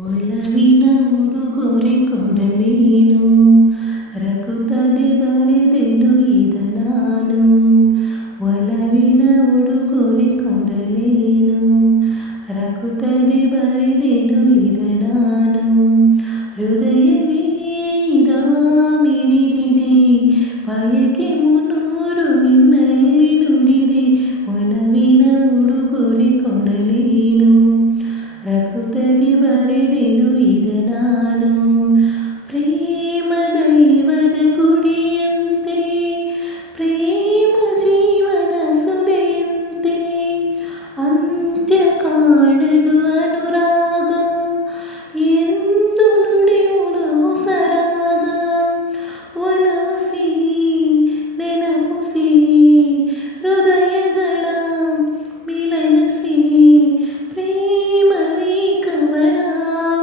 ಒಲವಿನ ಉಡುಗೊರೆ ಕೊಡಲೇನು, ರಘುತದೆ ಬರೆದೆನು ಇದ ನಾನು. ಒಲವಿನ ಉಡುಗೊರೆ ಕೊಡಲೇನು, ರಘುತದೆ ಬರೆದೆನು ಇದ ನಾನು. ಹೃದಯವೇ ಇದ ಮಿಡಿದಿದೆ, ಬಯಕೆ ಮುನ್ನೂರು ನಿನ್ನಲ್ಲಿ ನುಡಿದೆ. ಒಲವಿನ ಉಡುಗೊರೆ ಕೊಡಲೇನು, ರಘುತದೆ ಬರೆದೆನು ಇದ ನಾನು. ಪ್ರೇಮ ದೈವದ ಗುಡಿಯಂತೆ, ಪ್ರೇಮ ಜೀವನ ಸುದೆಯಂತೆ, ಅಂತ್ಯ ಕಾಣದು ಅನುರಾಗ, ಎಂದು ನುಡಿಯುವುದು ಹೊಸರಾಗ. ಒಲವು ಸಿಹಿ ನೆನಪು ಸಿಹಿ, ಹೃದಯಗಳ ಮಿಲನ ಸಿಹಿ. ಪ್ರೇಮವೇ ಕವನ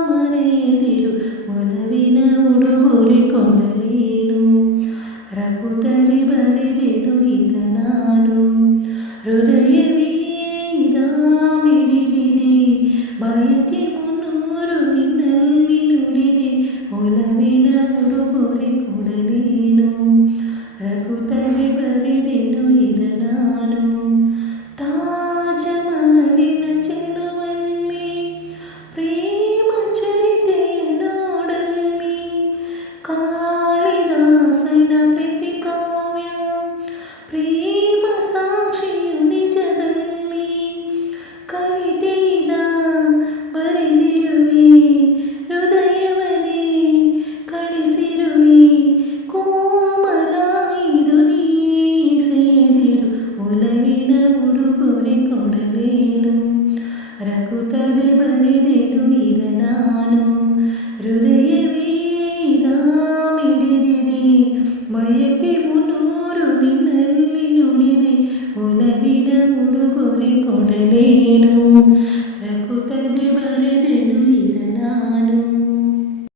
ಮರೆಯದಿರು, ಒಲವಿನ ಉಡುಗೊರೆ ಕೊಡಲೇನು, ರಘುತದೆ ಬರೆದೆನು ಇದ ನಾನು. ಹೃದಯವೇ ಇದ ಮಿಡಿದಿದೆ, ಬಯಕೆ ಮುನ್ನೂರು ನಿನ್ನಲ್ಲಿ ನುಡಿದೆ. ಒಲವಿನ ಉಡುಗೊರೆ ಕೊಡಲೇನು, ರಘುತದೆ ಬರೆದೆನು ಇದ ನಾನು. ತಾಜ ಮಹಲಿನ ಚೆಲುವಲ್ಲಿ, ಪ್ರೇಮ ಚರಿತೆಯ ನೋಡಲ್ಲಿ, ಕಾಳಿದಾಸನ ಪ್ರತಿ ಕಾವ್ಯ, ಪ್ರೇಮ ಸಾಕ್ಷಿಯು ನಿಜದಲ್ಲಿ. ಕವಿತೆಯಿದ ಬರೆದಿರುವೆ, ಹೃದಯವನೇ ಕಳಿಸಿರುವೆ. ಕೋಮಲ ಇದು ನೀ ಸೇದಿರು, ಒಲವಿನ ಉಡುಗೊರೆ ಕೊಡಲೇನು, ರಘುತದೆ ಬರೆದೆನು ಇದ ನಾನು. ಹೃದಯವೇ ಇದ ಮಿಡಿದಿದೆ, ಬಯಕೆ ಮುನ್ನೂರು ನಿನ್ನಲ್ಲಿ ನುಡಿದೆ. ಒಲವಿನ ಉಡುಗೊರೆ ಕೊಡಲೇನು,